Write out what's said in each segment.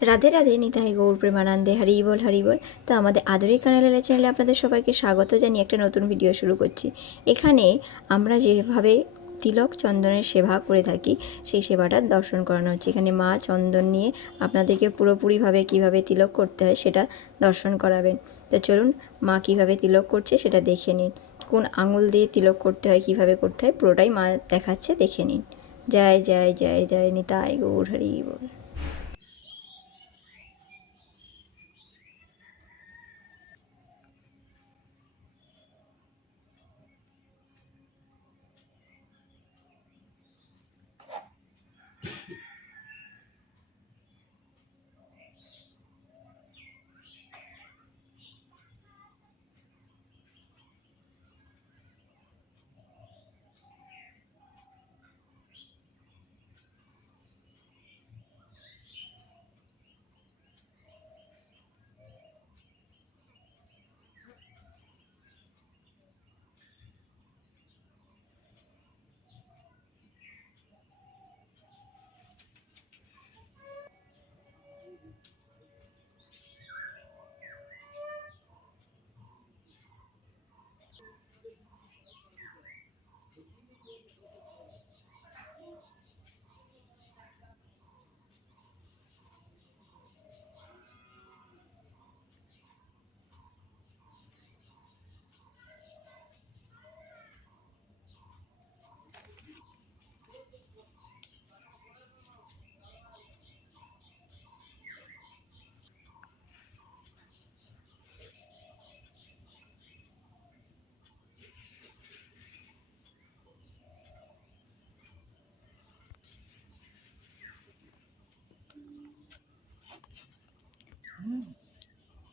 রাধে রাধে, নিতাই গৌর প্রেমানন্দে, হরি বল হরি বল। তো আমাদের আদরের কানাডালা চ্যানেলে আপনাদের সবাইকে স্বাগত জানিয়ে একটা নতুন ভিডিও শুরু করছি। এখানে আমরা যেভাবে তিলক চন্দনের সেবা করে থাকি সেই সেবাটার দর্শন করানো হচ্ছে। এখানে মা চন্দন নিয়ে আপনাদেরকে পুরোপুরিভাবে কিভাবে তিলক করতে হয় সেটা দর্শন করাবেন। তো চলুন মা কিভাবে তিলক করছে সেটা দেখে নিন। কোন আঙুল দিয়ে তিলক করতে হয়, কিভাবে করতে হয়, পুরোটাই মা দেখাচ্ছে, দেখে নিন। জয় জয় জয় জয় নিতাই গৌর হরি বল।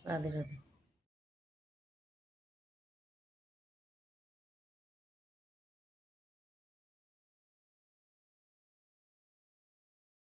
রাধে রাধে।